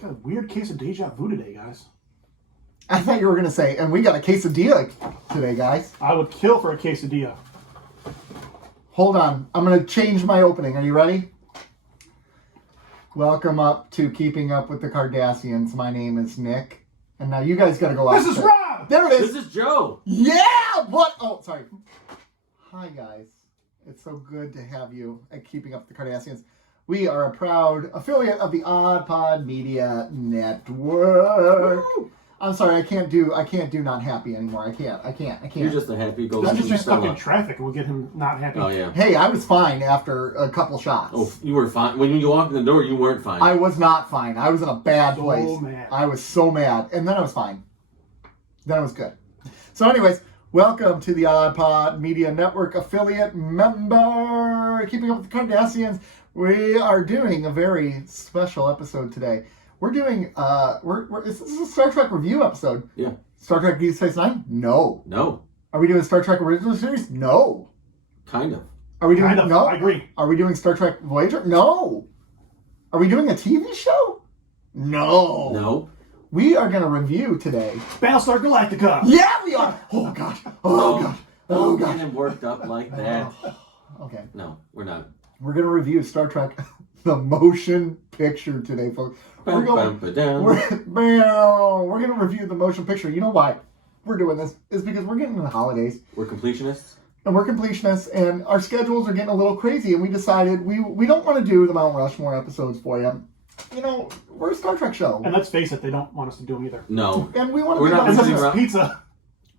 Got a weird case of deja vu today, guys. I thought you were going to say, and we got a quesadilla today, guys. I would kill for a quesadilla. Hold on. I'm going to change my opening. Are you ready? Welcome up to Keeping Up with the Cardassians. My name is Nick. And now you guys got to go out. This is Rob! There it is. This is Joe. Yeah! What? Oh, sorry. Hi, guys. It's so good to have you at Keeping Up with the Cardassians. We are a proud affiliate of the Odd Pod Media Network. Woo! I'm sorry, I can't do not happy anymore. I can't. You're just a happy go. I'm just stuck in traffic and we'll get him not happy. Oh yeah. Hey, I was fine after a couple shots. Oh, you were fine. When you walked in the door, you weren't fine. I was not fine. I was in a bad So place. mad. I was so mad. And then I was fine. Then I was good. So anyways, welcome to the Odd Pod Media Network affiliate member. Keeping Up with the Cardassians. We are doing a very special episode today. We're doing, this is a Star Trek review episode. Yeah. Star Trek Deep Space Nine? No. No. Are we doing Star Trek Original Series? No. Kind of. Are we doing, Kind of, no? I agree. Are we doing Star Trek Voyager? No. Are we doing a TV show? No. No. We are going to review today. Battlestar Galactica! Yeah, we are. Oh, gosh. Oh, gosh. Oh, Don't gosh. get him worked up like that. Okay. No, we're not. We're going to review Star Trek, the motion picture today, folks. We're going to review the motion picture. You know why we're doing this? Is because we're getting into the holidays. We're completionists. And we're completionists, and our schedules are getting a little crazy, and we decided we don't want to do the Mount Rushmore episodes for you. You know, we're a Star Trek show. And let's face it, they don't want us to do them either. No. And we want to We're be not Unless sitting it's around- pizza.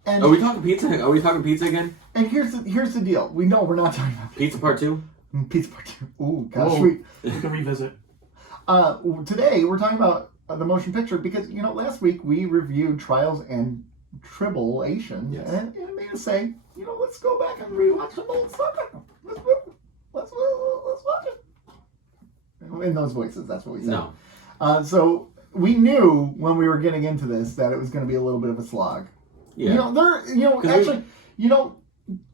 And, Are we talking pizza? Are we talking pizza again? and here's the deal. We know we're not talking about Pizza part 2? pizza part 2. Ooh, gosh, Whoa. We can revisit. today we're talking about the motion picture because, you know, last week we reviewed Trials and Tribulations, Yes. and it made us say, you know, let's go back and rewatch some old Star Trek. Let's watch it. In those voices, that's what we said. No. So we knew when we were getting into this that it was going to be a little bit of a slog. Yeah.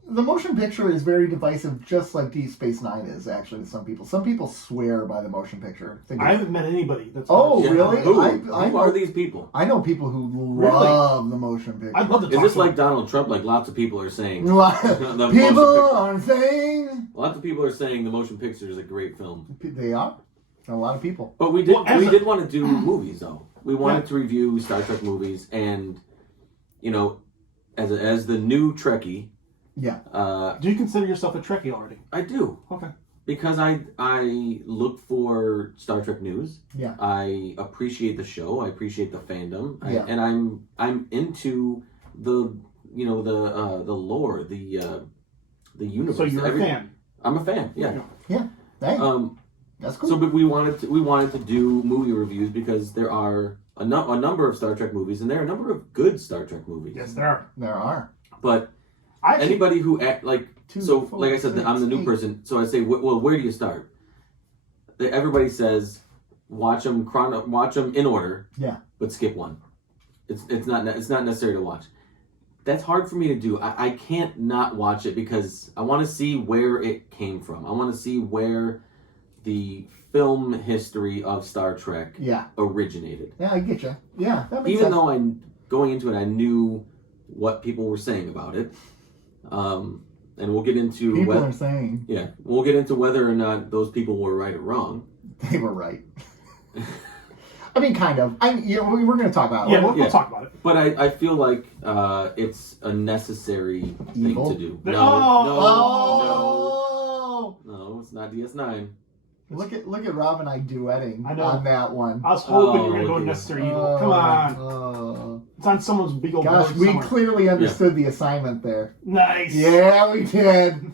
The motion picture is very divisive, just like Deep Space Nine is, actually, to some people. Some people swear by the motion picture. I haven't met anybody that's... Oh, Yeah. really? Who? I Who know, are these people? I know people who Really? love the motion picture. I'd love to Is talk this to like them. Donald Trump? Like lots of people are saying. people motion are saying Lots of people are saying the motion picture is a great film. they are. A lot of people. But we did Well, did want to do movies though. We wanted to review Star Trek movies, and you know, as the new Trekkie, Yeah. Do you consider yourself a Trekkie already? I do, Okay. because I look for Star Trek news. Yeah. I appreciate the show. I appreciate the fandom. Yeah. And I'm into the the lore, the universe. So you're a fan? I'm a fan. Yeah. Yeah. Hey, that's cool. So, but we wanted to do movie reviews because there are a number of Star Trek movies, and there are a number of good Star Trek movies. Yes, there are. there are. But Actually, anybody who like Two, so, four, like I said, I'm the six, new eight. person. So I say, well, where do you start? Everybody says watch them in order. Yeah. But skip one. It's not necessary to watch. That's hard for me to do. I can't not watch it because I want to see where it came from. I want to see where the film history of Star Trek Yeah. originated. Yeah, I get you. Yeah, that makes Even sense. though going into it, I knew what people were saying about it. And we'll get into People are saying we'll get into whether or not those people were right or wrong. they were right. I mean, kind of. We're going to talk about it. yeah, we'll talk about it. But I feel like it's a necessary Evil? thing to do. Oh! No, it's not DS9. Look at Rob and I duetting I know. on that one. I was hoping you were going to look go at necessary evil. Come on. It's on someone's big old Gosh, board we somewhere. clearly understood the assignment there. Nice. Yeah, we did.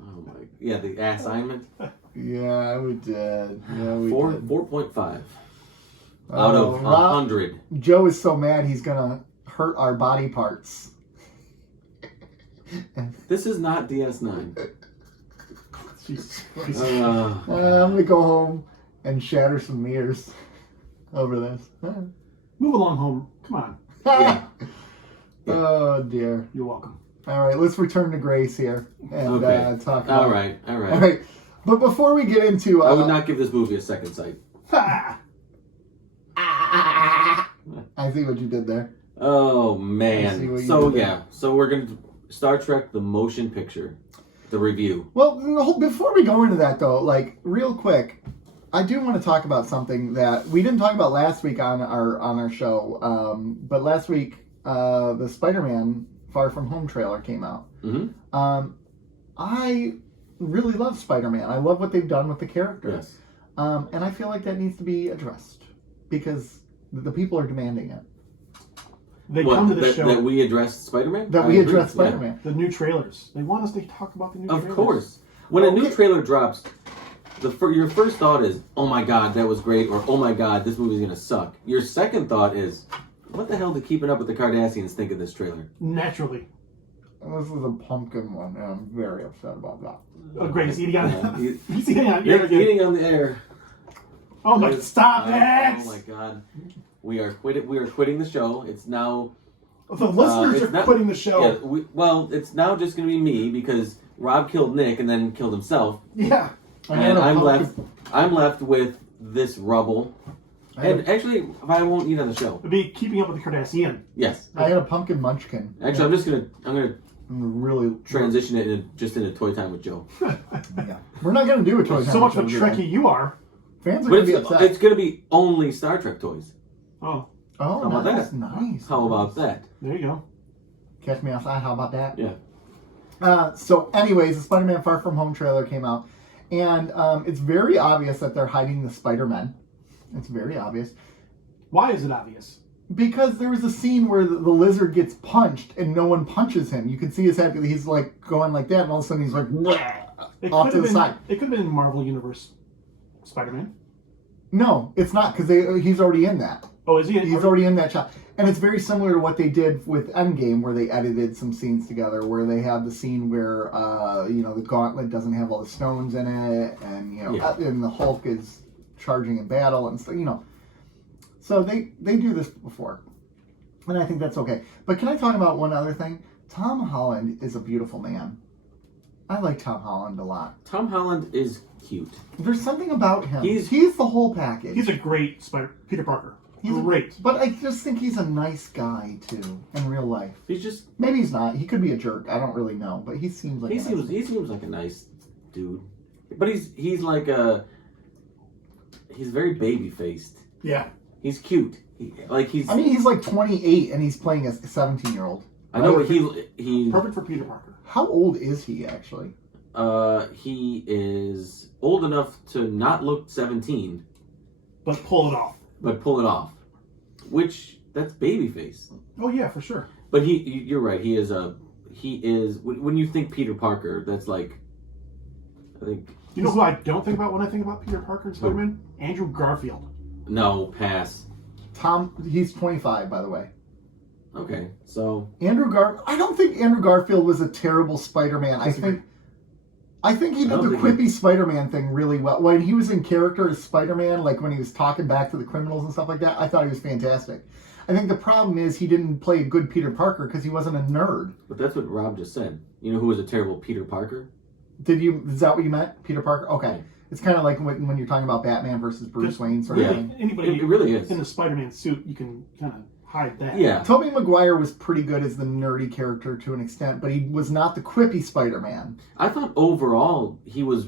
Oh my! Yeah, the assignment. Yeah, we did. Yeah, we did. 4.5 out Oh, of Rob- 100. Joe is so mad he's gonna hurt our body parts. This is not DS9. Jesus Christ. I'm gonna go home and shatter some mirrors over this. Move along home. Come on. Yeah. Oh dear. You're welcome. All right, let's return to Grace here and Okay. talk about. All right. All right. But before we get into, I would not give this movie a second sight. Ha! I see what you did there. Oh I see man. what you So did there. yeah. So we're gonna Star Trek: The Motion Picture, the review. Well, before we go into that though, like real quick, I do want to talk about something that we didn't talk about last week on our show. But last week, the Spider-Man Far From Home trailer came out. Mm-hmm. I really love Spider-Man. I love what they've done with the character. Yes. And I feel like that needs to be addressed because the people are demanding it. They come to the show. That we addressed Spider-Man? That we addressed Spider-Man. The new trailers. They want us to talk about the new trailers. Of course. When a new trailer drops, your first thought is, oh my god, that was great, or oh my god, this movie's gonna suck. Your second thought is, what the hell did Keeping Up with the Cardassians think of this trailer? Naturally. This is a pumpkin one, and I'm very upset about that. Oh, great. He's eating on He's eating on You're air again. eating on the air. Oh my! Stop it! Oh my god. We are quitting the show. It's now... The listeners are quitting the show. Yeah, it's now just going to be me because Rob killed Nick and then killed himself. Yeah. And I'm left with this rubble. And actually, I won't eat on the show. It'd be Keeping Up with the Kardashian. Yes. I had a pumpkin munchkin. Actually, I'm gonna really transition it into toy time with Joe. Yeah. We're not gonna do a toy time. So much of a Trekkie you are. Fans are But gonna be upset. it's gonna be only Star Trek toys. Oh. Oh, how about nice, that? Nice. How about that? There you go. Catch me outside. How about that? Yeah. So, anyways, the Spider-Man Far From Home trailer came out, and it's very obvious that they're hiding the Spider-Man. It's very obvious. Why is it obvious? Because there was a scene where the lizard gets punched and no one punches him. You can see his head. He's like going like that, and all of a sudden he's like off to the side. It could have been Marvel Universe Spider-Man. No, it's not because he's already in that. Oh, is he? He's already in that shot. And it's very similar to what they did with Endgame, where they edited some scenes together, where they had the scene where, the gauntlet doesn't have all the stones in it, and, and the Hulk is charging in battle, and so, So they do this before. And I think that's okay. But can I talk about one other thing? Tom Holland is a beautiful man. I like Tom Holland a lot. Tom Holland is cute. There's something about him. He's the whole package. He's a great Peter Parker. He's great. But I just think he's a nice guy, too, in real life. He's just... Maybe he's not. He could be a jerk. I don't really know. But he seems like he seems like a nice dude. But he's like a... He's very baby-faced. Yeah. He's cute. he's like 28 and he's playing a 17-year-old. I know, but he's... Perfect for Peter Parker. How old is he, actually? He is old enough to not look 17. But pull it off. Which, that's babyface. Oh, yeah, for sure. But you're right, he is, when you think Peter Parker, that's like, I think... You know who I don't think about when I think about Peter Parker and Spider-Man? Andrew Garfield. No, pass. He's 25, by the way. Okay, so... I don't think Andrew Garfield was a terrible Spider-Man. I think he did the quippy Spider-Man thing really well. When he was in character as Spider-Man, like when he was talking back to the criminals and stuff like that, I thought he was fantastic. I think the problem is he didn't play a good Peter Parker because he wasn't a nerd. But that's what Rob just said. You know who was a terrible Peter Parker? Is that what you meant? Peter Parker? Okay. It's kind of like when you're talking about Batman versus Bruce Wayne sort of thing. Anybody it really is. In a Spider-Man suit, you can kind of hide that. Yeah. Tobey Maguire was pretty good as the nerdy character to an extent, but he was not the quippy Spider-Man. I thought overall he was,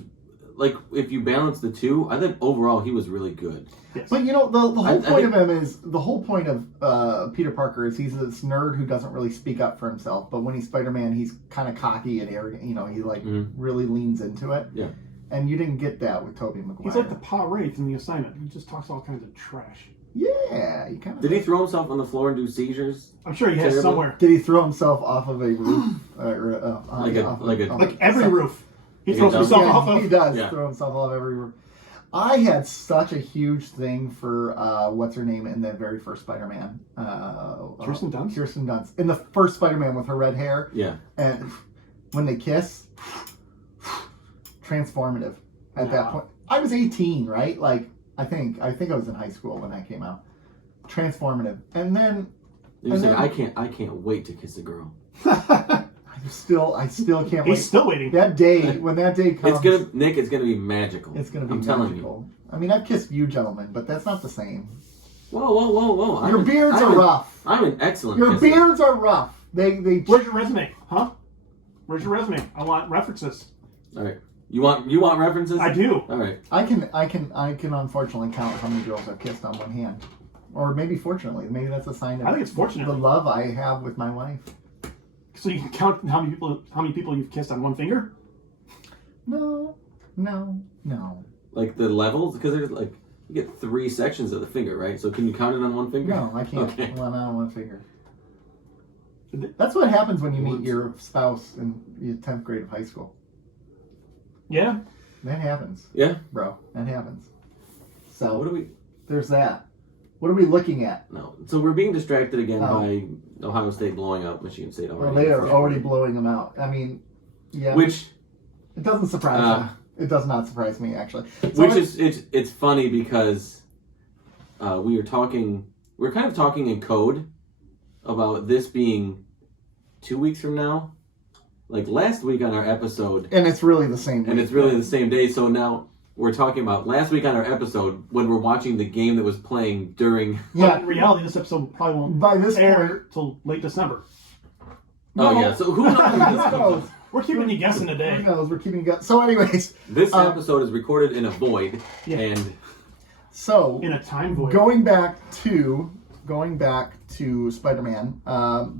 like, if you balance the two, I thought overall he was really good. Yes. But the whole point of Peter Parker is he's this nerd who doesn't really speak up for himself, but when he's Spider-Man, he's kind of cocky and arrogant. He really leans into it. Yeah. And you didn't get that with Tobey Maguire. He's like the Pa Wraith in The Assignment. He just talks all kinds of trash. Yeah, he kind of. Did he throw himself on the floor and do seizures? I'm sure he has somewhere. Did he throw himself off of a roof? Like every roof. He throws himself off of. He does throw himself off every roof. I had such a huge thing for what's her name in the very first Spider-Man. Kirsten Dunst? Kirsten Dunst. In the first Spider-Man with her red hair. Yeah. And when they kiss, transformative at that point. I was 18, right? Like, I think I was in high school when that came out. Transformative. And then... I can't wait to kiss a girl. I still can't wait. He's still waiting. When that day comes... Nick, it's gonna be magical. It's gonna be I'm magical. telling you. I mean, I've kissed you gentlemen, but that's not the same. Whoa. Your beards are rough. I'm an excellent Your kisser. beards are rough. They. Where's your resume? Huh? Where's your resume? I want references. All right. You want references? I do. All right. I can unfortunately count how many girls I've kissed on one hand, or maybe fortunately, maybe that's a sign of I think it's fortunate. the love I have with my wife. So you can count how many people you've kissed on one finger? No. Like the levels, because there's like you get 3 sections of the finger, right? So can you count it on one finger? No, I can't. Okay. Well, not on one finger. That's what happens when you meet your spouse in your 10th grade of high school. Yeah. That happens. Yeah. Bro, that happens. So What are we? there's that. What are we looking at? No. So we're being distracted again by Ohio State blowing out Michigan State already. Well, they are already blowing them out. I mean, yeah. Which it doesn't surprise me. It does not surprise me, actually. It's funny because we're kind of talking in code about this being 2 weeks from now. Like last week on our episode, and it's really the same week. And it's really the same day. So now we're talking about last week on our episode when we're watching the game that was playing during. Yeah. But in reality, this episode probably won't by this air till late December. Oh yeah. So who knows? We're keeping you guessing today. Who knows? We're keeping you guessing. So, anyways, this episode is recorded in a void, and so in a time void. Going back to Spider-Man,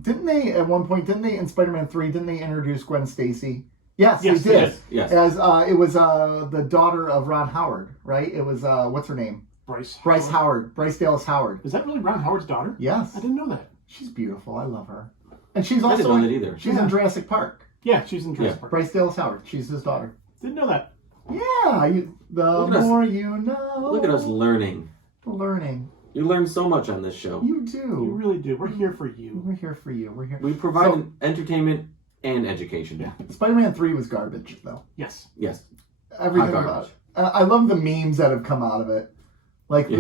didn't they at one point? Didn't they in Spider-Man 3? Didn't they introduce Gwen Stacy? Yes, they did. Yes. As it was the daughter of Ron Howard, right? It was what's her name? Bryce Howard. Bryce Dallas Howard. Is that really Ron Howard's daughter? Yes. I didn't know that. She's beautiful. I love her. And she's I also didn't know that either. She's in Jurassic Park. Yeah, she's in Jurassic Park. Bryce Dallas Howard. She's his daughter. Didn't know that. Yeah. The more you know. Look at us learning. Learning. You learn so much on this show. You do. You really do. We're here for you. We're here for you. We're here. We provide entertainment and education. Yeah. Spider-Man 3 was garbage, though. Yes. Everything about it. I love the memes that have come out of it. Like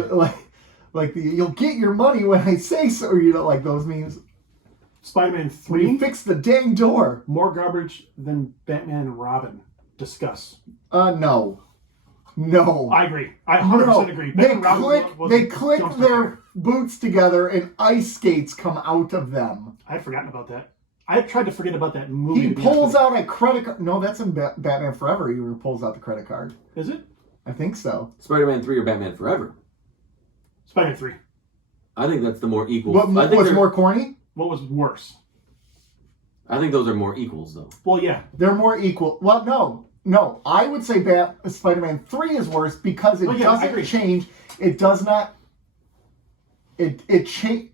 you'll get your money when I say so. Or, like those memes. Spider-Man 3. When you fix the dang door. More garbage than Batman and Robin. Discuss. No. I agree. I 100% agree. They click their boots together and ice skates come out of them. I had forgotten about that. I tried to forget about that movie. He pulls out a credit card. No, that's in Batman Forever. He pulls out the credit card. Is it? I think so. Spider-Man 3 or Batman Forever? Spider-Man 3. I think that's the more equal. What was more corny? What was worse? I think those are more equals, though. Well, yeah. They're more equal. Well, no. I would say Spider-Man 3 is worse because it doesn't change. It does not. It change.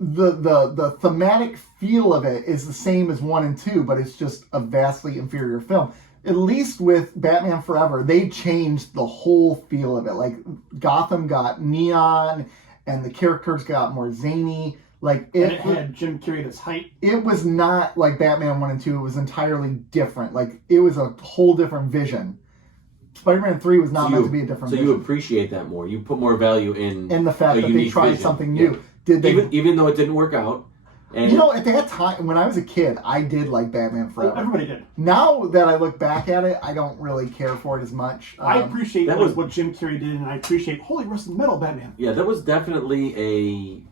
The thematic feel of it is the same as 1 and 2, but it's just a vastly inferior film. At least with Batman Forever, they changed the whole feel of it. Like Gotham got neon, and the characters got more zany. Like it had Jim Carrey at his height. It was not like Batman 1 and 2. It was entirely different. Like it was a whole different vision. Spider-Man 3 was not meant to be a different vision. So you appreciate that more. You put more value in the fact that they tried something new. Yeah. Did they? Even though it didn't work out. And at that time, when I was a kid, I did like Batman Forever. Everybody did. Now that I look back at it, I don't really care for it as much. I appreciate what Jim Carrey did, and I appreciate Holy Rusted Metal Batman. Yeah, that was definitely a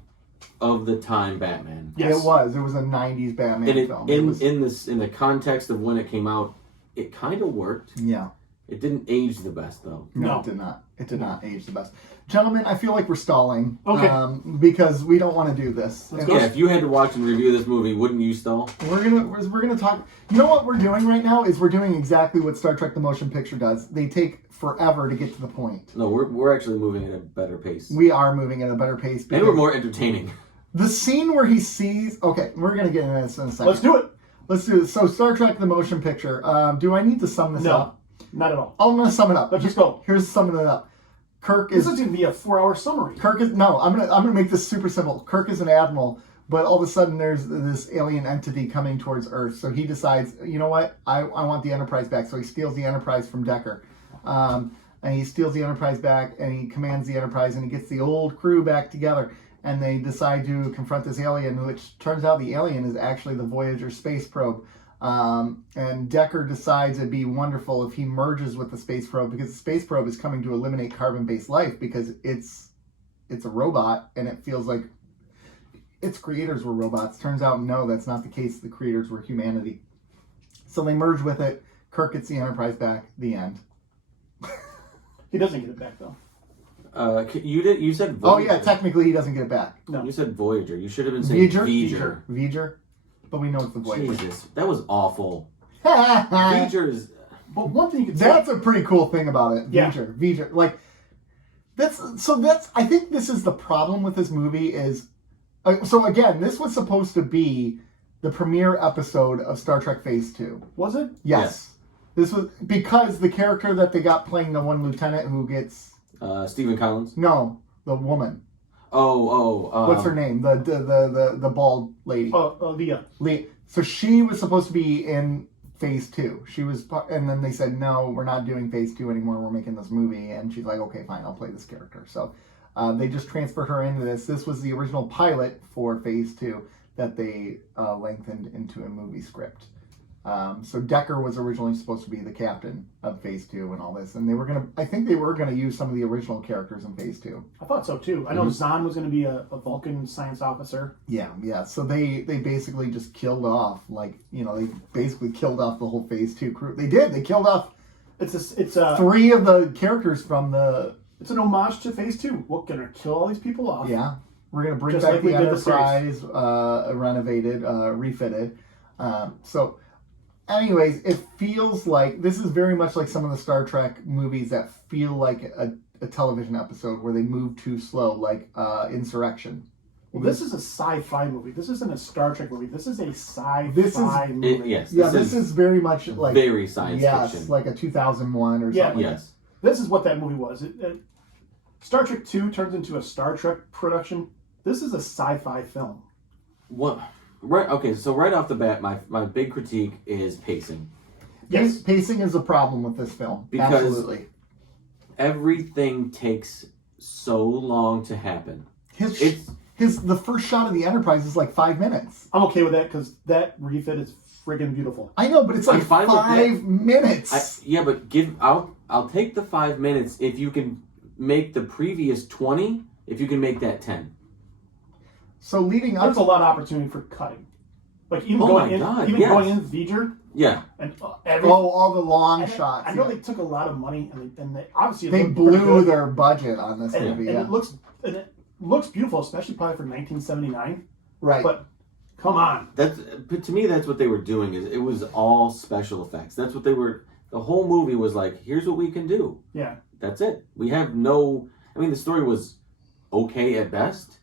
of the time Batman. Yes. It was a 90s Batman film. In the context of when it came out, it kind of worked. Yeah. It didn't age the best, though. No, it did not. It did not age the best. Gentlemen, I feel like we're stalling. Okay. Because we don't want to do this. Yeah, if you had to watch and review this movie, wouldn't you stall? We're gonna talk. You know what we're doing right now is we're doing exactly what Star Trek: The Motion Picture does. They take forever to get to the point. No, we're actually moving at a better pace. We are moving at a better pace. And we're more entertaining. The scene where he sees... Okay, we're going to get into this in a second. Let's do it. Let's do this. So, Star Trek: The Motion Picture. Do I need to sum this up? No, not at all. I'm going to sum it up. Let's just go. Here's summing it up. Kirk is... This is going to be a 4-hour summary. I'm gonna make this super simple. Kirk is an admiral, but all of a sudden there's this alien entity coming towards Earth. So he decides, you know what? I want the Enterprise back. So he steals the Enterprise from Decker. And he steals the Enterprise back, and he commands the Enterprise, and he gets the old crew back together. And they decide to confront this alien, which turns out the alien is actually the Voyager space probe. And Decker decides it'd be wonderful if he merges with the space probe, because the space probe is coming to eliminate carbon-based life because it's it's a robot, and it feels like its creators were robots. Turns out, no, that's not the case. The creators were humanity. So they merge with it. Kirk gets the Enterprise back. The end. He doesn't get it back though. You said Voyager. Oh yeah, technically he doesn't get it back. No. You said Voyager. You should have been saying V'ger. V'ger. But we know it's the Voyager. Jesus, that was awful. V'ger is. But one thing you could say, That's a pretty cool thing about it. Yeah. V'ger. Like, that's I think this is the problem with this movie is, so again, this was supposed to be the premiere episode of Star Trek Phase 2. was it? Yes. This was, because the character that they got playing the one lieutenant who gets... Stephen Collins? No, the woman. What's her name? The bald lady. Leah. So she was supposed to be in Phase 2. She was, and then they said, no, we're not doing Phase 2 anymore. We're making this movie. And she's like, okay, fine, I'll play this character. So they just transferred her into this. This was the original pilot for Phase 2 that they lengthened into a movie script. So Decker was originally supposed to be the captain of Phase 2 and all this. And I think they were gonna use some of the original characters in Phase 2. I thought so too. I know Zahn was going to be a Vulcan science officer. Yeah. So they basically just killed off, they basically killed off the whole Phase 2 crew. They did. They killed off It's 3 of the characters from the... It's an homage to Phase 2. We're going to kill all these people off. Yeah. We're going to bring Just back like we the did the Enterprise, renovated, refitted. So, anyways, it feels like... This is very much like some of the Star Trek movies that feel like a television episode where they move too slow, like Insurrection. Well, this is a sci-fi movie. This isn't a Star Trek movie. This is a sci-fi movie. This is very much like... Very science fiction. Yes, like a 2001 or something. Yes. This is what that movie was. Star Trek 2 turns into a Star Trek production. This is a sci-fi film. What? Right. Okay. So right off the bat, my big critique is pacing. Yes. Pacing is a problem with this film. Because absolutely. Everything takes so long to happen. The first shot of the Enterprise is like 5 minutes. I'm okay with that because that refit is friggin' beautiful. I know, but it's like 5 minutes. But I'll take the 5 minutes if you can make the previous 20. If you can make that 10. So leading up, there's a lot of opportunity for cutting. Like even going in V'ger. Yeah. And all the long shots. I know they took a lot of money and they obviously they blew their budget on this movie. And it looks beautiful, especially probably for 1979. Right. But come on. But to me, that's what they were doing. Is it was all special effects. That's what they were. The whole movie was like, here's what we can do. Yeah. That's it. We have no. I mean, the story was okay at best.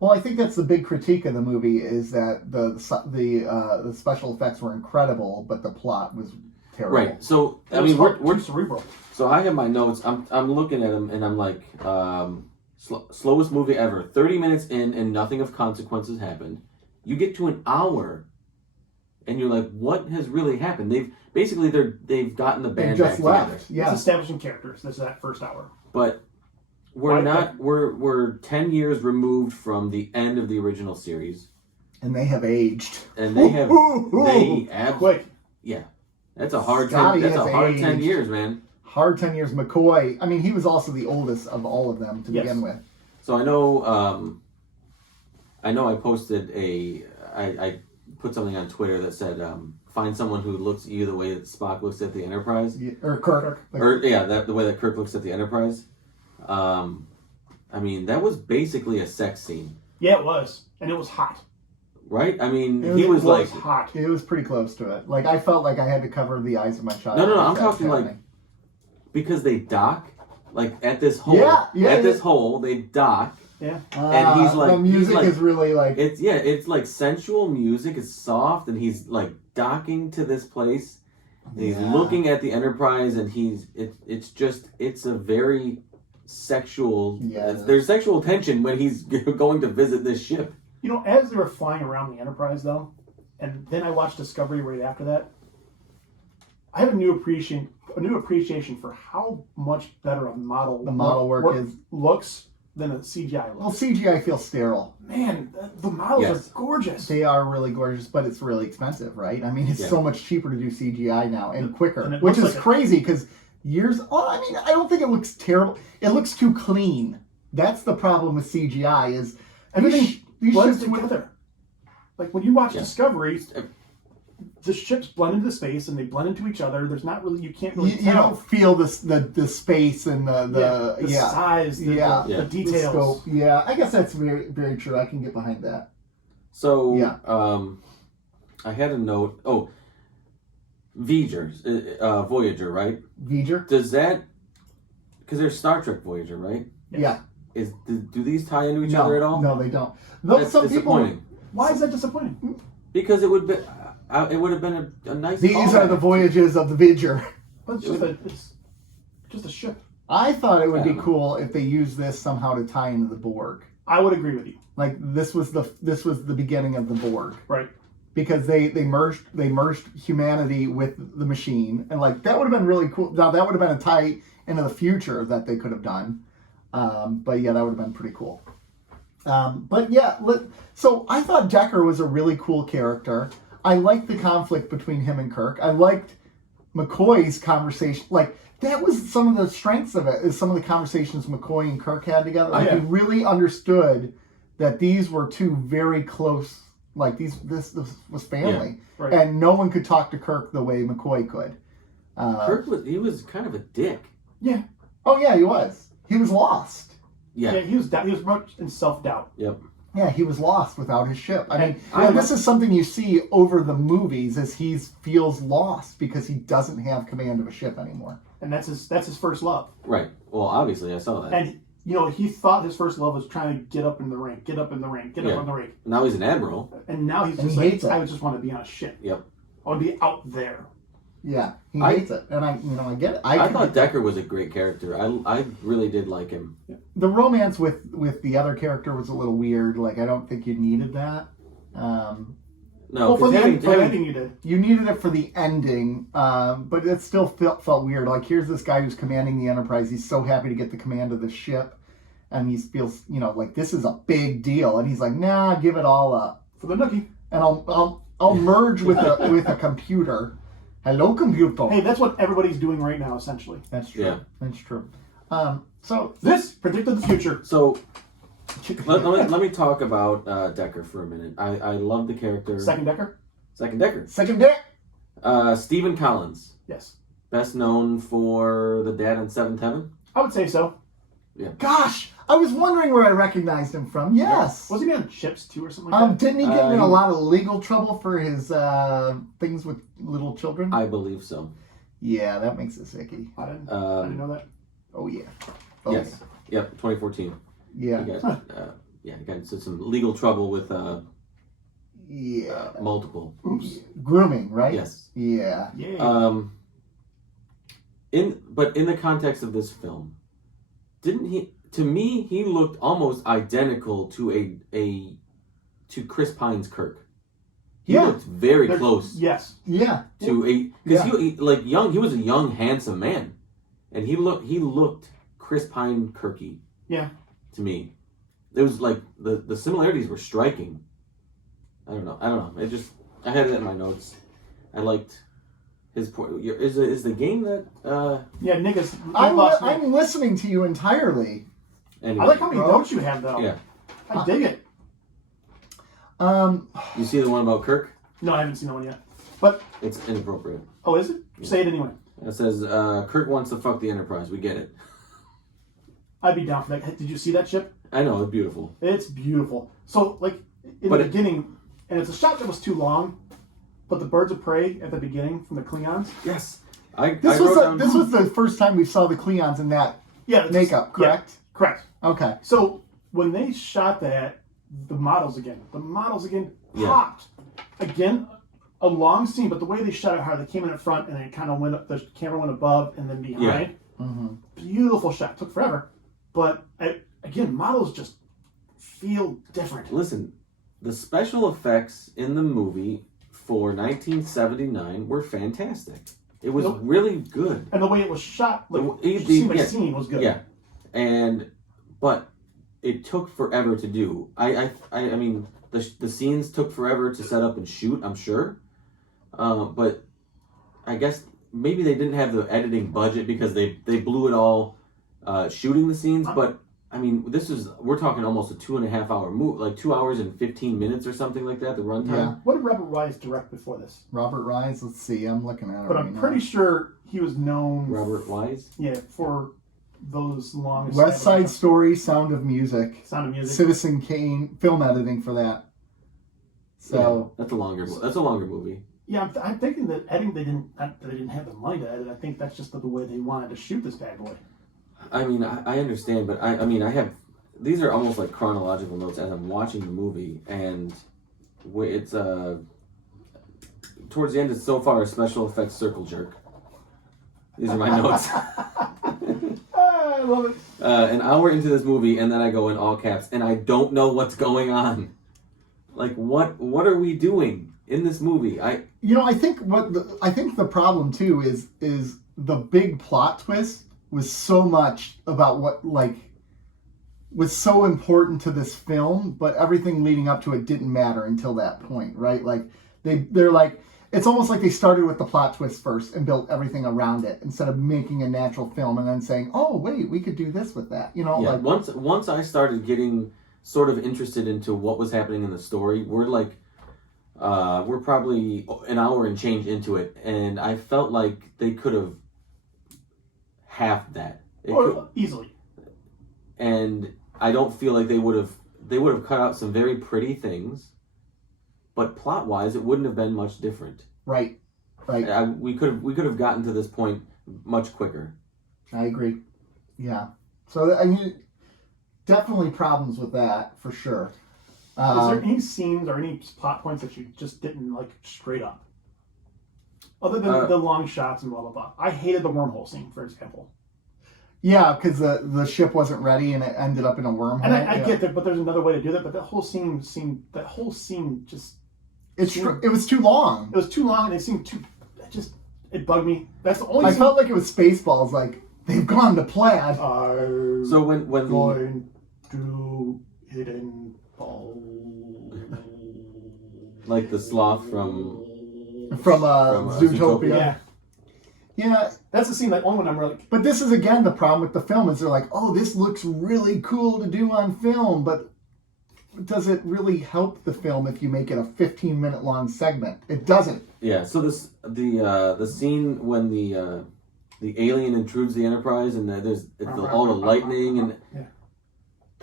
Well, I think that's the big critique of the movie is that the special effects were incredible, but the plot was terrible. Right. So I mean, we're cerebral. So I have my notes. I'm looking at them and I'm like, slowest movie ever. 30 minutes in and nothing of consequences happened. You get to an hour, and you're like, what has really happened? They've gotten the band back together. Yeah. It's establishing characters. This is that first hour. But we're 10 years removed from the end of the original series. And they have aged. And they have quick. Yeah. That's a hard 10 years, man. Hard 10 years. McCoy, I mean, he was also the oldest of all of them to begin with. So I know I posted I put something on Twitter that said, find someone who looks at you the way that Spock looks at the Enterprise. Yeah, or Kirk. The way that Kirk looks at the Enterprise. I mean, that was basically a sex scene. Yeah, it was. And it was hot. Right? I mean, he was like... hot. It was pretty close to it. Like, I felt like I had to cover the eyes of my child. No, I'm talking like... Because they dock, like, at this hole. This hole, they dock. Yeah. And he's like... The music is really like... It's like sensual music. It's soft, and he's like docking to this place. And he's looking at the Enterprise, and it's a very sexual... There's sexual tension when he's going to visit this ship. You know, as they were flying around the Enterprise, though, and then I watched Discovery right after that, I have a new appreciation for how much better a model looks than a CGI looks. Well, CGI feels sterile. Man, the models are gorgeous. They are really gorgeous, but it's really expensive, right? I mean, it's so much cheaper to do CGI now and quicker, which is crazy because I don't think it looks terrible. It looks too clean. That's the problem with CGI is Everything these blends ships would- together. Like when you watch Yeah. Discovery, the ships blend into space and they blend into each other. There's not really, you can't really you tell. don't feel the space and the size, the Yeah. the the details. scope. Yeah, I guess that's very, very true. I can get behind that. So, Yeah. I had a note. Oh, Voyager, right? Voyager? Does that, because there's Star Trek Voyager, right? Yeah. Do these tie into each other at all? No, they don't. Though That's some disappointing. Why is that disappointing? Because it would have been a nice. These callback. are the voyages of the Voyager. Well, it's just a ship. I thought it would be Yeah. cool if they used this somehow to tie into the Borg. I would agree with you. Like this was the beginning of the Borg. Right. Because they merged humanity with the machine, and like that would have been really cool. Now that would have been a tie into the future that they could have done. But yeah, that would have been pretty cool. But yeah, so I thought Decker was a really cool character. I liked the conflict between him and Kirk. I liked McCoy's conversation. Like that was some of the strengths of it. Is some of the conversations McCoy and Kirk had together. Like Yeah. he really understood that these were two very close. Like this was family, Yeah. Right. and no one could talk to Kirk the way McCoy could. Kirk was kind of a dick. Yeah. Oh yeah, he was. He was lost. Yeah. He was much in self-doubt. Yep. Yeah, he was lost without his ship. I mean, And and this is something you see over the movies as he feels lost because he doesn't have command of a ship anymore. And that's his first love. Right. Well, obviously, I saw that. And he thought his first love was trying to get up in the rank, get up in the rank. Now he's an admiral. And now he's And just he like, hates it. I just want to be on a ship. Yep. I want to be out there. Yeah, he I- hates it, and I get it. I could thought get- Decker was a great character. I really did like him. the romance with the other character was a little weird. Like I don't think you needed that. No, Well, for 'cause the having- ending, you did. You needed it for the ending, but it still felt weird. Like here's this guy who's commanding the Enterprise. He's so happy to get the command of the ship, and he feels like this is a big deal. And he's like, nah, give it all up, For the nookie. and I'll merge with a computer. Hello, computer. Hey, that's what everybody's doing right now, essentially. That's true. Yeah. That's true. So This predicted the future. So let me talk about Decker for a minute. I love the character. Second Decker? Second Decker. second day. Stephen Collins, Yes. best known for the dad in Seventh Heaven. I would say so. Gosh, I was wondering where I recognized him from. Yes. Wasn't he on Chips too or something like that? Didn't he get in a he- lot of legal trouble for his things with little children? I believe so. Yeah, that makes it sicky. I didn't know that. Oh yeah. Oh, Yes. Yep. 2014. Yeah. He got, he got into some legal trouble with Yeah. multiple. Oops. Grooming, right? Yes. Yeah. Yeah. In the context of this film, didn't he? To me, he looked almost identical to Chris Pine's Kirk. He Yeah. looked very There's- close Yeah. Yes. to a Yeah. because he was a young handsome man, and he looked Chris Pine Kirky. Yeah. To me, it was like the similarities were striking. I don't know. I had it in my notes. I liked his point. Is the game that Yeah, niggas. I'm listening to you entirely. anyway. I like how many Bro. notes you have, though. Yeah. I dig it. You see the one about Kirk? No, I haven't seen that one yet. But, It's inappropriate. oh, is it? Say it anyway. It says Kirk wants to fuck the Enterprise. We get it. I'd be down for that. Did you see that ship? I know, it's beautiful. It's beautiful. So, like, in But the beginning, and it's a shot that was too long, but the birds of prey at the beginning from the Klingons. Yes. This was the first time we saw the Klingons in that Yeah. makeup, correct? Yeah, correct. Okay. So, when they shot that, the models again Yeah. popped. Again, a long scene, but the way they shot it, how they came in front and then it kind of went up, the camera went above and then behind. Mm-hmm. Beautiful shot. Took forever. But, again, models just feel different. Listen, the special effects in the movie for 1979 were fantastic. It was Nope. really good. And the way it was shot, like, The- scene by yeah. scene was good. Yeah. But it took forever to do. I mean, the scenes took forever to set up and shoot, I'm sure. But I guess maybe they didn't have the editing budget because they blew it all shooting the scenes. But I mean, we're talking almost a 2.5 hour movie, like 2 hours and 15 minutes or something like that, the runtime. Yeah. What did Robert Wise direct before this? Robert Wise, let's see, I'm looking at it But right I'm now. pretty sure he was known. Robert Wise? Yeah, for those long. West Side Story, Sound of Music. Sound of Music. Citizen Kane, film editing for that. So yeah, that's a longer movie. Yeah, I'm thinking that editing they didn't have the money to edit. I think that's just the way they wanted to shoot this bad boy. I mean, I understand, but I mean, I have these are almost like chronological notes as I'm watching the movie, and it's towards the end. It's so far a special effects circle jerk. These are my notes. I love it. An hour into this movie, and then I go in all caps, and I don't know what's going on. Like, what are we doing in this movie? I think the problem too is the big plot twist was so much about what was so important to this film, but everything leading up to it didn't matter until that point, right? Like they're like, it's almost like they started with the plot twist first and built everything around it instead of making a natural film and then saying, oh wait, we could do this with that, Yeah, like once I started getting sort of interested into what was happening in the story, we're probably an hour and change into it, and I felt like they could have halved that. Easily. And I don't feel like they would have cut out some very pretty things, but plot wise, it wouldn't have been much different. Right. We could have gotten to this point much quicker. I agree. Yeah. So I mean, definitely problems with that for sure. Is there any scenes or any plot points that you just didn't like straight up? Other than the long shots and blah blah blah. I hated the wormhole scene, for example. Yeah, because the ship wasn't ready and it ended up in a wormhole. And I get that, but there's another way to do that. But that whole scene just it was too long. It was too long, and it seemed too. It bugged me. That's the only. I felt like it was Spaceballs. Like they've gone to Plaid. So when going to hidden ball, like the sloth from Zootopia. Yeah, that's the scene. Like only when I'm really. But this is again the problem with the film is they're like, oh, this looks really cool to do on film, but does it really help the film if you make it a 15-minute long segment? It doesn't. Yeah. So the scene when the alien intrudes the Enterprise and there's all the lightning and. Yeah.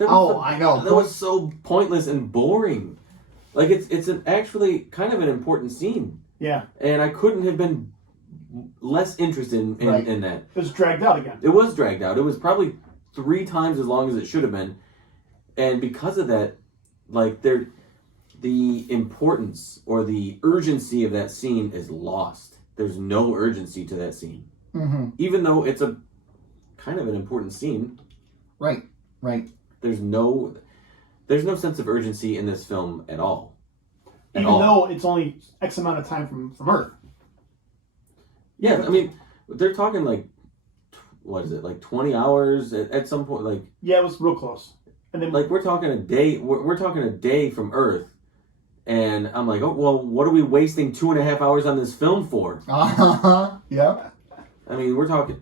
I know. That was so pointless and boring. Like it's actually kind of an important scene. Yeah. And I couldn't have been less interested in that. It was dragged out again. It was dragged out. It was probably 3 times as long as it should have been. And because of that, like the importance or the urgency of that scene is lost. There's no urgency to that scene. Mm-hmm. Even though it's a kind of an important scene. Right. There's no sense of urgency in this film at all. Even though it's only X amount of time from Earth. Yeah, I mean, they're talking like, what is it, like 20 hours at some point? Like, yeah, it was real close. And then, like, we're talking a day. We're talking a day from Earth, and I'm like, oh well, what are we wasting 2.5 hours on this film for? Yeah. I mean, we're talking.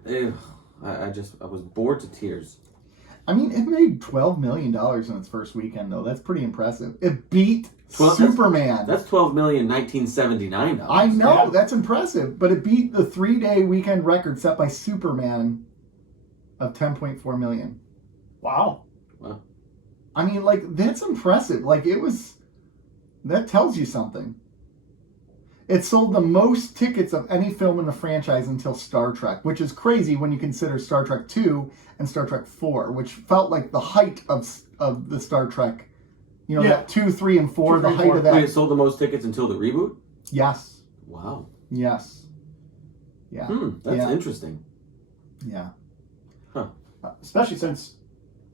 I was bored to tears. I mean, it made $12 million in its first weekend, though. That's pretty impressive. It beat Superman. That's $12 million, 1979. I know, that's impressive. But it beat the 3-day weekend record set by Superman of $10.4 million. Wow. I mean, like, that's impressive. Like, that tells you something. It sold the most tickets of any film in the franchise until Star Trek, which is crazy when you consider Star Trek 2 and Star Trek 4, which felt like the height of the Star Trek. That 2, 3, and 4, the height of that. Wait, it sold the most tickets until the reboot? Yes. Wow. Yes. Yeah. That's interesting. Yeah. Huh. Especially since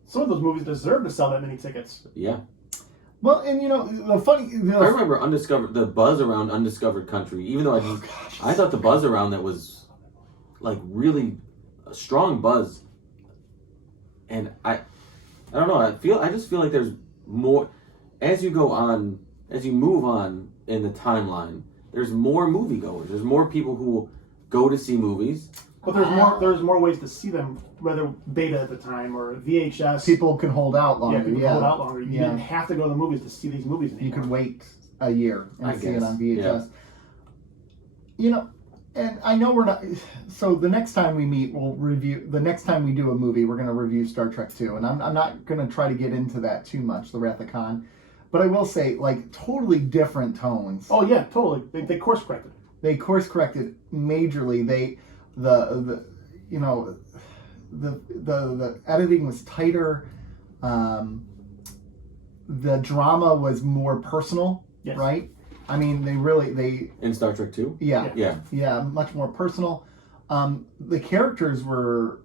some of those movies deserve to sell that many tickets. Yeah. Well, and the funny... I remember the buzz around Undiscovered Country, even though I thought the buzz around that was like really a strong buzz. And I don't know, I just feel like there's more as you move on in the timeline, there's more moviegoers. There's more people who go to see movies. But there's more ways to see them, whether beta at the time or VHS. People can hold out longer. Yeah, people can hold out longer. You didn't have to go to the movies to see these movies anymore. You could wait a year and see it on VHS. Yeah. And I know we're not. So the next time we meet, we'll review. The next time we do a movie, we're going to review Star Trek II, and I'm not going to try to get into that too much, the Wrath of Khan. But I will say, like, totally different tones. Oh yeah, totally. They course corrected. They course corrected majorly. The editing was tighter. The drama was more personal, right? I mean, they in Star Trek 2? Yeah, much more personal. The characters were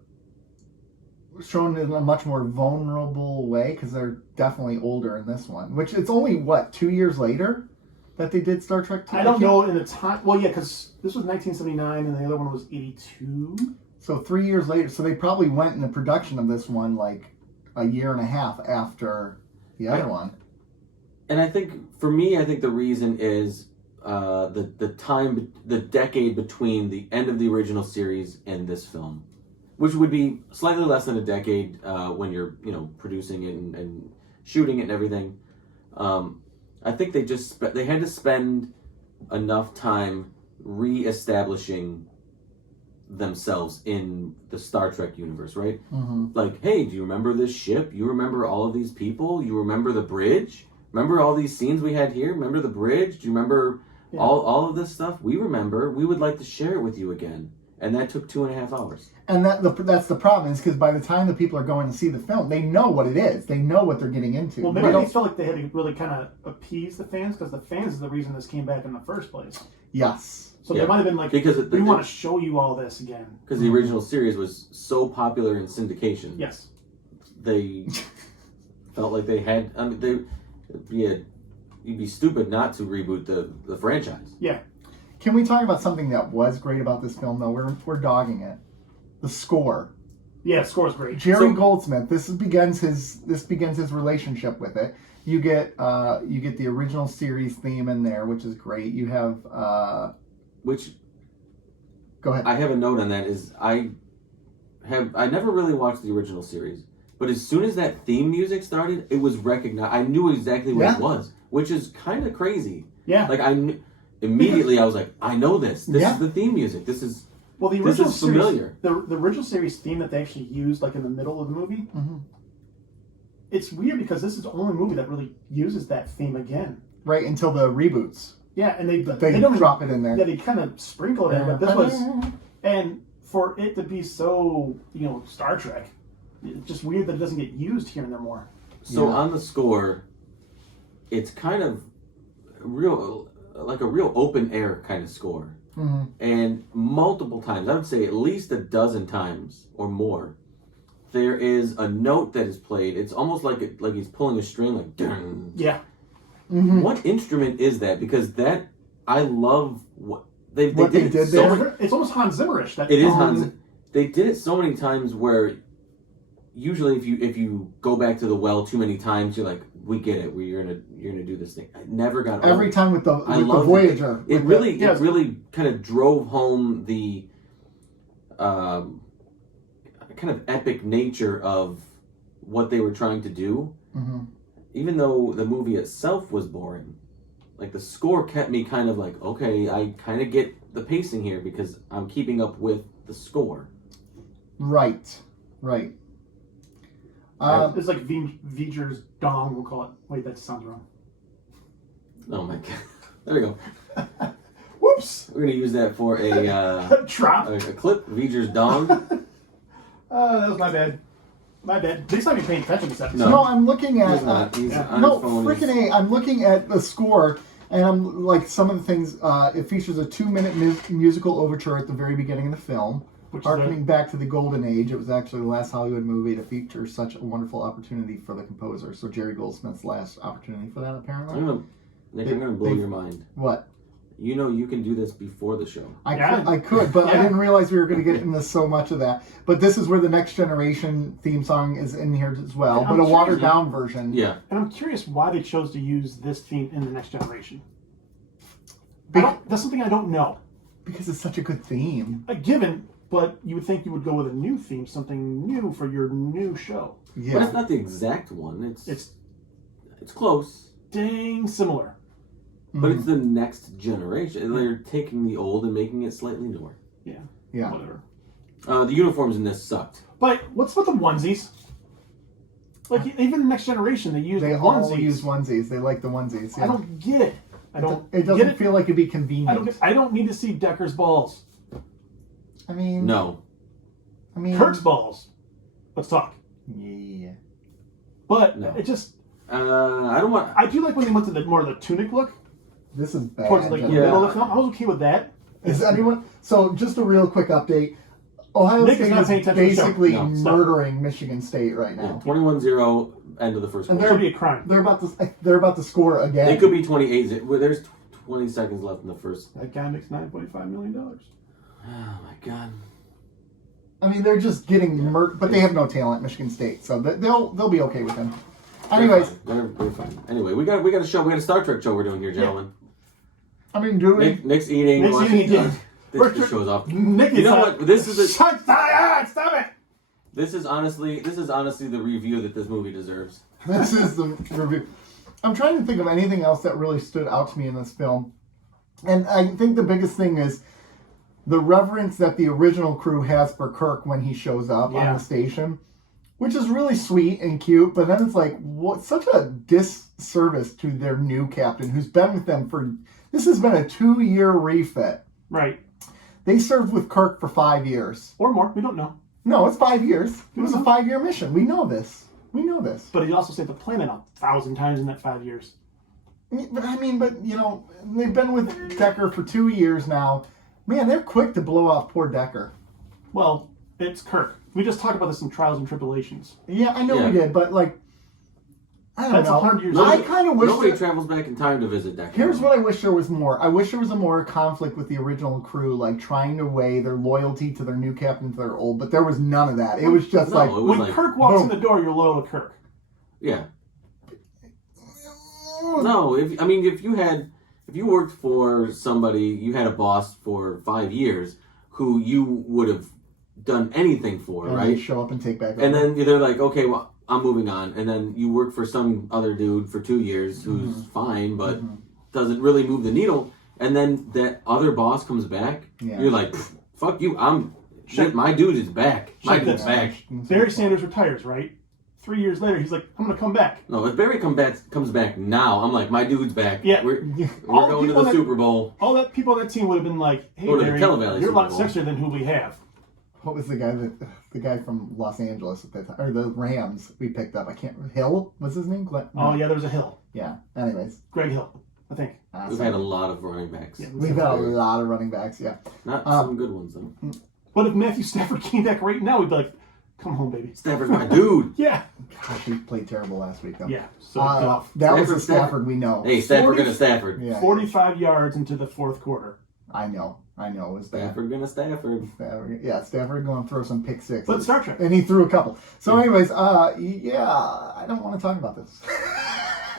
shown in a much more vulnerable way because they're definitely older in this one. Which it's only 2 years later that they did Star Trek 2. I don't know in the time. Well, yeah, because this was 1979 and the other one was 82. So 3 years later. So they probably went into production of this one like a year and a half after the other one. And I think, for me, the reason is the decade between the end of the original series and this film, which would be slightly less than a decade when you're, producing it and shooting it and everything. I think they had to spend enough time re-establishing themselves in the Star Trek universe, right? Mm-hmm. Like, hey, do you remember this ship? You remember all of these people? You remember the bridge? Remember all these scenes we had here? Remember the bridge? Do you remember all of this stuff? We remember. We would like to share it with you again. And that took 2.5 hours. And that's the problem, is because by the time the people are going to see the film, they know what it is. They know what they're getting into. Well, maybe they felt like they had to really kind of appease the fans, because the fans is the reason this came back in the first place. Yes. So they might have been like, because we want to show you all this again. Because the original series was so popular in syndication. Yes. They felt like they had... I mean, you'd be stupid not to reboot the franchise. Yeah. Can we talk about something that was great about this film, though? We're dogging it. The score. Yeah, the score is great. Jerry Goldsmith. This begins his relationship with it. You get the original series theme in there, which is great. You have Go ahead. I have a note on that. I never really watched the original series, but as soon as that theme music started, it was recognized. I knew exactly what it was, which is kind of crazy. Yeah. Like immediately I was like, I know this. This is the theme music. This is familiar. The original series theme that they actually used, like in the middle of the movie. Mm-hmm. It's weird because this is the only movie that really uses that theme again. Right, until the reboots. Yeah, and they don't drop it in there. Yeah, they kind of sprinkle it in, but this was, and for it to be so, Star Trek, it's just weird that it doesn't get used here and there more. So on the score, it's kind of a real open air kind of score. Mm-hmm. And multiple times, I would say at least a dozen times or more, there is a note that is played. It's almost like he's pulling a string, like dun. Yeah. Mm-hmm. What instrument is that? Because I love what they did it so there. It's almost Hans Zimmerish. It is Hans. They did it so many times where usually if you go back to the well too many times, you're like, we get it. You're gonna do this thing. I never got every time with the Voyager. It really kind of drove home the kind of epic nature of what they were trying to do. Mm-hmm. Even though the movie itself was boring, like the score kept me kind of like, okay, I kind of get the pacing here because I'm keeping up with the score. Right. It's like V'ger's dong, we'll call it. Wait, that sounds wrong. Oh my god. There we go. Whoops. We're going to use that for a Trap. A clip. V'ger's dong. That was my bad. My bad. Next time you're paying attention to this episode. No, I'm looking at... He's not. He's on no, his phone. freaking A. I'm looking at the score, and I'm like, some of the things... it features a 2-minute musical overture at the very beginning of the film, harkening back to the Golden Age. It was actually the last Hollywood movie to feature such a wonderful opportunity for the composer. So Jerry Goldsmith's last opportunity for that, apparently. I'm going to blow your mind. What? You know you can do this before the show. I could, but I didn't realize we were going to get into so much of that. But this is where the Next Generation theme song is in here as well, but a watered-down version. Yeah. And I'm curious why they chose to use this theme in the Next Generation. That's something I don't know. Because it's such a good theme. Given, But you would think you would go with a new theme, something new for your new show. Yeah. But it's not the exact one. It's close. Dang similar. But it's the next generation. They're taking the old and making it slightly newer. Yeah. Whatever. The uniforms in this sucked. But what's with the onesies? Like, even the next generation, they use They onesies. all use onesies. They like the onesies. Yeah. I don't get it. It doesn't feel like it'd be convenient. I don't need to see Decker's balls. I mean... No. I mean... Kirk's balls. Let's talk. Yeah. But No. it just... I don't want... I do like when they went to the more of the tunic look. This is bad. Towards like the middle of the film. I was okay with that. Is anyone... So, just a real quick update. Ohio Nick is State not paying is attention to the show. basically No, stop. murdering Michigan State right now. 21-0, end of the first And It quarter. should be a crime. They're about to score again. It could be 28. There's 20 seconds left in the first. That guy makes $9.5 million. Oh my god. I mean, they're just getting murdered, but they have no talent, Michigan State, so they'll be okay with him. Anyways, they're fine. Anyway, we got a show. We got a Star Trek show we're doing here, gentlemen. I mean, do we? Nick's eating. Nick's watching- eating. This show's off. Nick is You know what? This is Stop it! This is honestly the review that this movie deserves. This is the review. I'm trying to think of anything else that really stood out to me in this film, and I think the biggest thing is the reverence that the original crew has for Kirk when he shows up on the station, which is really sweet and cute. But then it's like, what? Such a disservice to their new captain, who's been with them for. This has been a 2-year refit. Right. They served with Kirk for 5 years. Or more. We don't know. No, it's 5 years. It was a 5-year mission. We know this. But he also saved the planet 1,000 times in that 5 years. But you know, they've been with Decker for 2 years now. Man, they're quick to blow off poor Decker. Well, it's Kirk. We just talked about this in Trials and Tribulations. Yeah, I know we did, but like, I don't That's know. 100 years I old. kind of wish. Nobody travels back in time to visit Decker. Here's what I wish there was more. I wish there was a more conflict with the original crew, like trying to weigh their loyalty to their new captain to their old. But there was none of that. It was just No, like it was When like, Kirk walks in boom. the door, you're loyal to Kirk. yeah. No, if you worked for somebody, you had a boss for 5 years who you would have done anything for, and right? they show up and take back. And over. then they're like, okay, well, I'm moving on. And then you work for some other dude for 2 years who's fine, but doesn't really move the needle. And then that other boss comes back. Yeah. You're like, fuck you. My dude is back. My Check dude's this. back. Barry Sanders retires, right? 3 years later, he's like, I'm going to come back. No, if Barry comes back now, I'm like, my dude's back. Yeah. We're All the going to people the that- Super Bowl. All that people on that team would have been like, hey, Go to the Barry, Televalley you're a lot Super Bowl. sexier than who we have. What was the guy from Los Angeles at that time, or the Rams we picked up? I can't. Hill was his name? Glenn? Oh, No. yeah, there was a Hill. Yeah. Anyways, Greg Hill, I think. We've had a lot of running backs. Yeah. we've got a lot of running backs. Yeah. Not some good ones, though. But if Matthew Stafford came back right now, we'd be like, come home, baby. Stafford's my dude. Yeah. Gosh, he played terrible last week though. Yeah. So off. That was the Stafford. Stafford we know. Hey, Stafford 40 gonna Stafford. Yeah. 45 yards into the fourth quarter. I know. It was Stafford gonna Stafford. Stafford. Yeah, Stafford going to throw some pick sixes. But Star Trek. And he threw a couple. So, anyways, yeah, I don't want to talk about this.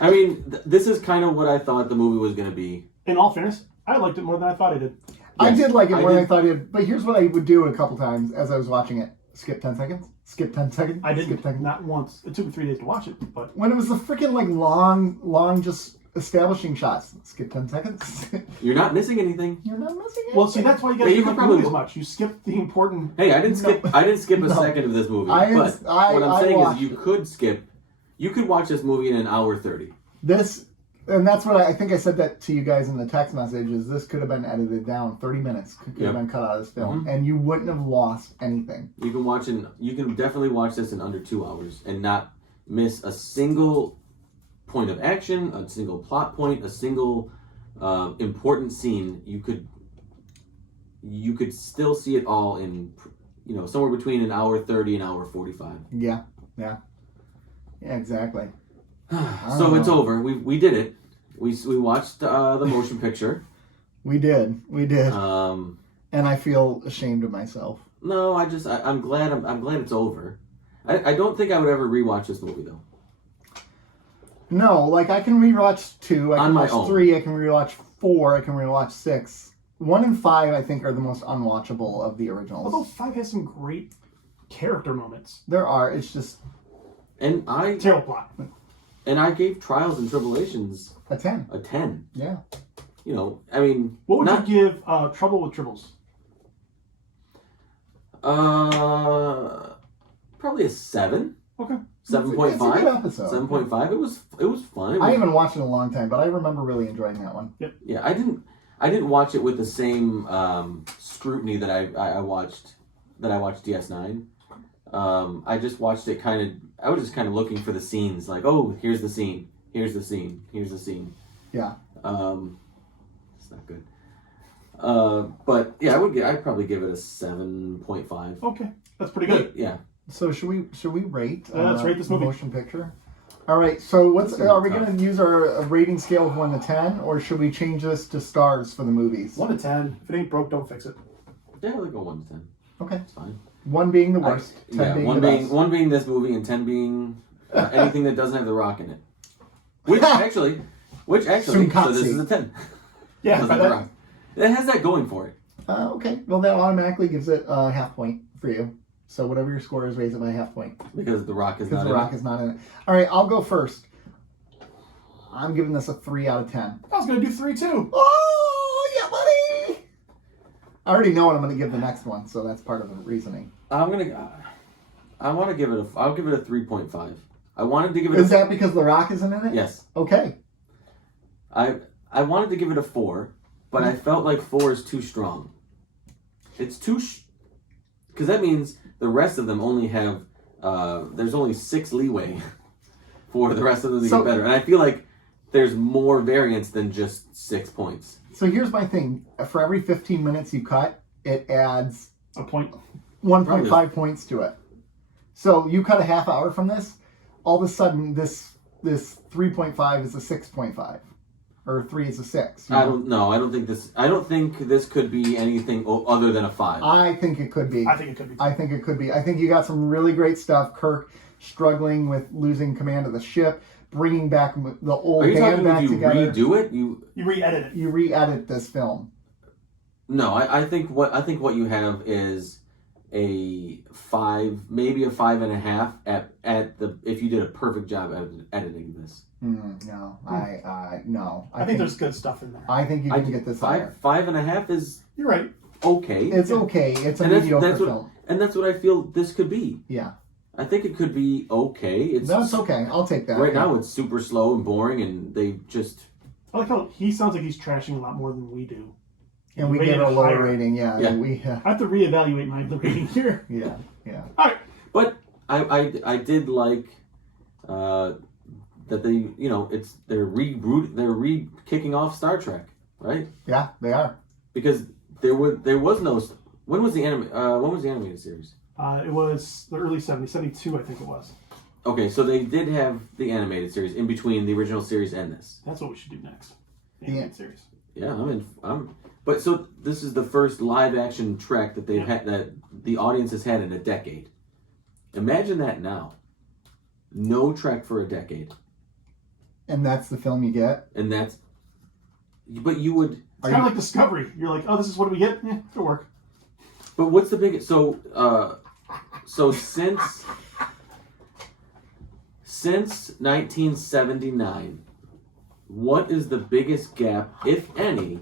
I mean, this is kind of what I thought the movie was gonna be. In all fairness, I liked it more than I thought I did. I Yes, did like it more than I did. thought I did. But here's what I would do a couple times as I was watching it. Skip 10 seconds. Skip 10 seconds. I Skip didn't. 10 Not once. It took me 3 days to watch it, but When it was the freaking like long just establishing shots. Skip 10 seconds. You're not missing anything. You're not missing it. well, see, that's why you guys Yeah, you don't could like the movie probably- as much. You skip the important. Hey, I didn't skip. No. I didn't skip a No. second of this movie. I didn't- but I- what I'm I saying is, watched you it. could skip. You could watch this movie in an hour 30. This, and that's what I think I said that to you guys in the text message, is this could have been edited down. 30 minutes could have Yep. been cut out of this film, and you wouldn't have lost anything. You can definitely watch this in under 2 hours and not miss a single point of action, a single plot point, a single important scene. You could still see it all in, somewhere between an hour 30 and hour 45. Yeah, exactly. So it's over. We did it. We watched the motion picture. We did, Um, and I feel ashamed of myself. no, I'm glad it's over. I don't think I would ever rewatch this movie though. No, like I can rewatch 2, I On can my watch own. 3, I can rewatch 4, I can rewatch 6. 1 and 5, I think, are the most unwatchable of the originals. Although 5 has some great character moments. There are. It's just Terrible plot. And I gave Trials and Tribulations a 10. a 10. Yeah. You know, I mean, What would you give Trouble with Tribbles? Probably a 7. Okay. 7.5. It's a good episode. 7.5. It was fun. I haven't watched it in a long time, but I remember really enjoying that one. Yeah, I didn't watch it with the same scrutiny that I watched DS9. I just watched it I was just kind of looking for the scenes, like, oh, here's the scene, here's the scene, here's the scene. Yeah. It's not good. But yeah, I'd probably give it a 7.5. Okay, that's pretty good. Yeah. So should we rate? Let's rate this movie. Motion picture. All right. So are we going to use our rating scale of 1 to 10, or should we change this to stars for the movies? 1 to 10. If it ain't broke, don't fix it. Yeah, I'll go 1 to 10. Okay. It's fine. 1 being the worst. 10 being the best. 1 being this movie, and 10 being anything that doesn't have The Rock in it. Which actually, so this is a 10. Yeah, Doesn't have The Rock. It has that going for it. Okay. Well, that automatically gives it a half point for you. So whatever your score is, raise it by a half point. Because The Rock is not in it. Because The Rock is not in it. All right, I'll go first. I'm giving this a 3 out of 10. I was going to do 3 too. Oh, yeah, buddy! I already know what I'm going to give the next one, so that's part of the reasoning. I'll give it a 3.5. I wanted to give it Is that because The Rock isn't in it? Yes. Okay. I wanted to give it a 4, but I felt like 4 is too strong. It's too... Because that means the rest of them only have... there's only 6 leeway for the rest of them to get better. And I feel like there's more variance than just 6 points. So here's my thing. For every 15 minutes you cut, it adds... A point. 1.5 points to it. So you cut a half hour from this, all of a sudden this 3.5 is a 6.5. Or 3 is a 6. I don't think this could be anything other than a 5. I think it could be. I think it could be. I think it could be. I think you got some really great stuff. Kirk struggling with losing command of the ship, bringing back the old band back together. Are you talking redo it? You re-edit it. You re-edit this film. No, I think what you have is a 5, maybe a 5.5 at the if you did a perfect job at editing this. No. I think there's good stuff in there. I think you can get this higher. 5.5 is... You're right. Okay. It's okay. It's a mediocre film. And that's what I feel this could be. Yeah. I think it could be okay. That's okay. I'll take that. Right now it's super slow and boring, and they just... I like how he sounds like he's trashing a lot more than we do. And we give it a lower rating, yeah. I have to reevaluate my rating here. Yeah. All right. But I did like that they're re-kicking off Star Trek, right? Yeah, they are. Because there was no... When was the animated series? It was the early 70s, 72 I think it was. Okay, so they did have the animated series in between the original series and this. That's what we should do next. The animated series. Yeah, but so this is the first live action Trek that they've had that the audience has had in a decade. Imagine that now. No Trek for a decade. And that's the film you get? But you would... It's kind of like Discovery. You're like, oh, this is what we get? Yeah, it'll work. But what's the biggest... So since 1979, what is the biggest gap, if any...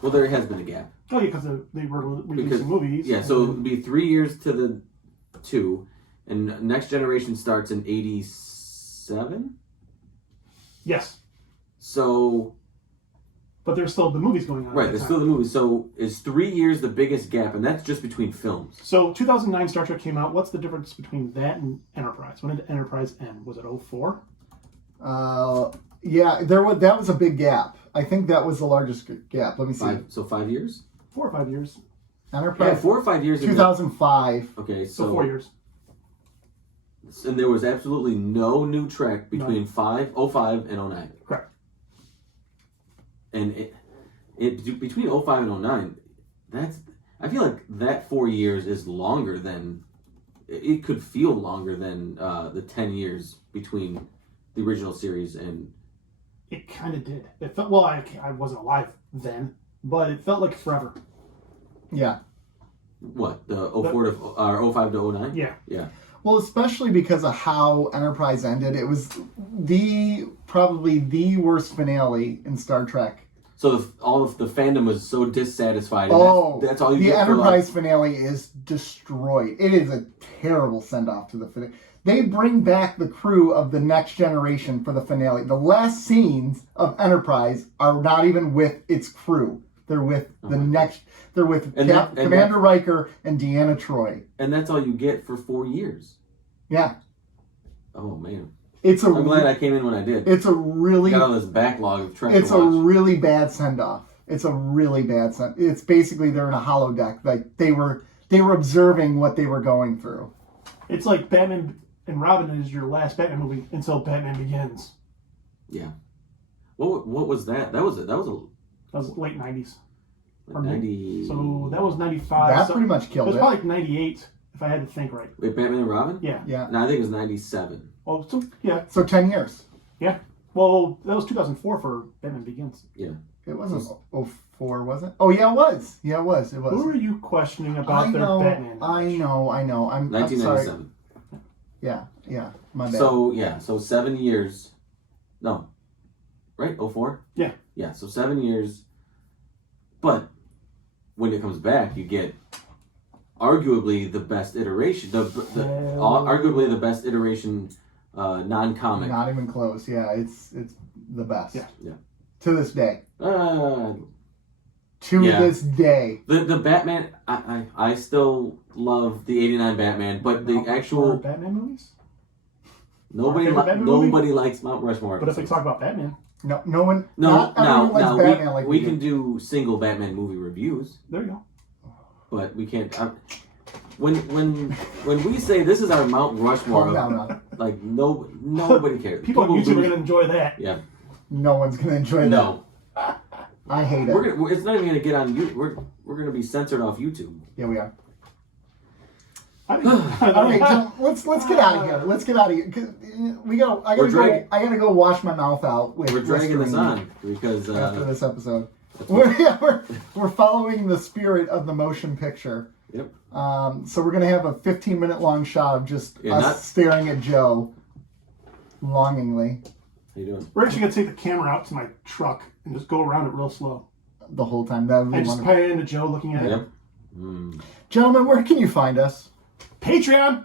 Well, there has been a gap. Oh, yeah, because they were releasing movies. Yeah, so it would be 3 years to the 2, and Next Generation starts in 87? Yes. So... But there's still the movies going on. Right, there's still the movies. So is 3 years the biggest gap, and that's just between films. So 2009 Star Trek came out. What's the difference between that and Enterprise? When did Enterprise end? Was it 04? Yeah, that was a big gap. I think that was the largest gap. Let me see. 5 years? 4 or 5 years. Enterprise? Yeah, 4 or 5 years. 2005. Okay, so 4 years. And there was absolutely no new Trek between 05 and 09. Correct. And between 05 and 09, I feel like that 4 years is longer than... It could feel longer than the 10 years between the original series and... It kind of did. It felt... Well, I wasn't alive then, but it felt like forever. Yeah. What, the 04 to, or 05 to 09? Yeah. Yeah. Well, especially because of how Enterprise ended. It was probably the worst finale in Star Trek. So all of the fandom was so dissatisfied. And that's all you the get for Enterprise finale is destroyed. It is a terrible send-off to the finale. They bring back the crew of the Next Generation for the finale. The last scenes of Enterprise are not even with its crew. They're with They're with Commander Riker and Deanna Troi. And that's all you get for 4 years. Yeah. Oh man. I'm glad I came in when I did. It's a really got all this backlog of Trek. It's a really bad send-off. It's a really bad send. It's basically they're in a holodeck. Like they were observing what they were going through. It's like Batman and Robin is your last Batman movie until Batman Begins. Yeah. What was that? That was late 90s. like 90. So that was 95. That pretty much killed it. It was probably like 98, if I had to think right. Wait, Batman and Robin? Yeah. Yeah. No, I think it was 97. Oh, so yeah. So 10 years. Yeah. Well, that was 2004 for Batman Begins. Yeah. It wasn't 04, was it? Oh, yeah, it was. Yeah, it was. Who are you questioning about their Batman? I know. I'm 1997. sorry. Yeah. My bad. So 7 years. No. Right? 04? Yeah. Yeah, so 7 years. But when it comes back, you get arguably the best iteration. Arguably the best iteration non-comic. Not even close. Yeah, it's the best. Yeah. To this day. To This day. The Batman, I still love the 89 Batman, but the actual Batman movies? Nobody likes Mount Rushmore. But if we talk about Batman, no one. Not everyone likes Batman like we can do single Batman movie reviews. There you go. But we can't. When we say this is our Mount Rushmore, like nobody cares. People on YouTube are gonna enjoy that. Yeah. No one's gonna enjoy that. No. I hate it. It's not even gonna get on YouTube. We're gonna be censored off YouTube. Yeah, we are. All right, John, let's get out of here. Let's get out of here. 'Cause I gotta go wash my mouth out. We're dragging this on because after this episode, we're following the spirit of the motion picture. Yep. So we're gonna have a 15-minute long shot of just us staring at Joe longingly. How you doing? We're actually gonna take the camera out to my truck and just go around it real slow. The whole time. That would be and just wonderful. pan into Joe looking at it. Gentlemen, where can you find us? Patreon.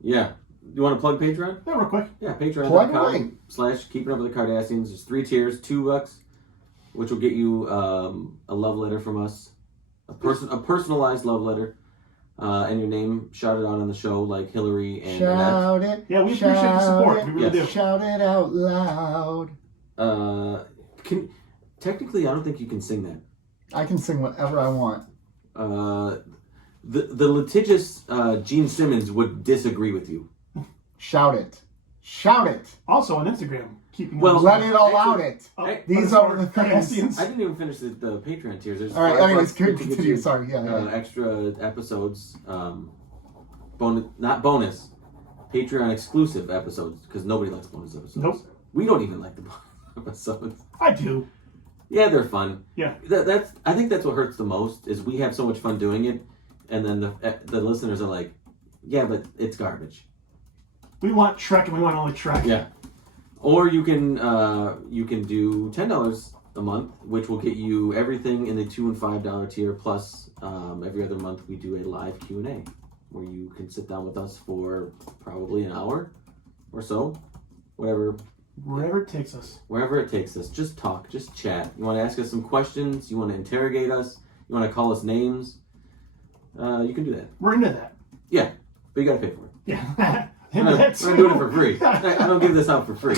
Yeah. You want to plug Patreon? Yeah, real quick. Yeah, patreon.com/Keeping Up with the Cardassians. There's 3 tiers, $2, which will get you a love letter from us, a personalized love letter, and your name shouted out on the show, like Hillary and Shout it. Yeah, we appreciate the support. We really do. Shout it out loud. Technically, I don't think you can sing that. I can sing whatever I want. The litigious Gene Simmons would disagree with you. Shout it. Shout it. Also on Instagram. Let it all out it. These are the things. I didn't even finish the Patreon tiers. There's all right, anyways, continue. Sorry. Yeah. Extra episodes. Not bonus. Patreon exclusive episodes, because nobody likes bonus episodes. Nope. We don't even like the bonus episodes. I do. Yeah, they're fun. Yeah. I think that's what hurts the most, is we have so much fun doing it, and then the listeners are like, yeah, but it's garbage. We want Trek and we want only Trek. Yeah. Or you can do $10 a month, which will get you everything in the $2 and $5 tier, plus every other month we do a live Q&A where you can sit down with us for probably an hour or so, wherever Wherever it takes us. Wherever it takes us. Just talk. Just chat. You want to ask us some questions? You want to interrogate us? You want to call us names? You can do that. We're into that. Yeah. But you got to pay for it. Yeah. I'm not doing it for free. I don't give this out for free.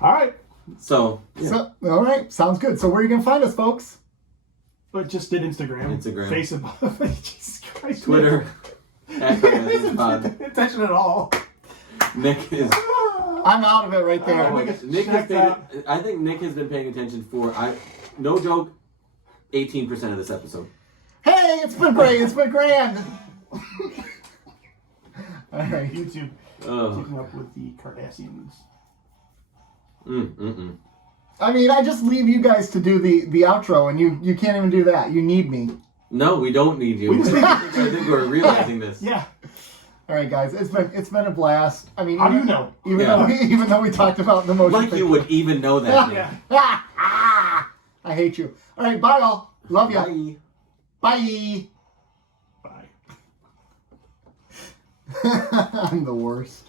All right. So, yeah. All right. Sounds good. So where are you going to find us, folks? But just did Instagram. Facebook. Jesus Christ. Twitter. Isn't attention at all. Nick is... I'm out of it right there. I think Nick has been paying attention for, no joke, 18% of this episode. Hey, it's been great. It's been grand. All right. YouTube. Keeping Up with the Cardassians. I mean, I just leave you guys to do the outro, and you can't even do that. You need me. No, we don't need you. I think we're realizing this. Yeah. All right, guys, it's been a blast. I mean, How do you know? Even though we talked about the motion Like picture. you would even know that. Yeah. I hate you. All right, bye all. Love you. Bye. Bye. Bye. I'm the worst.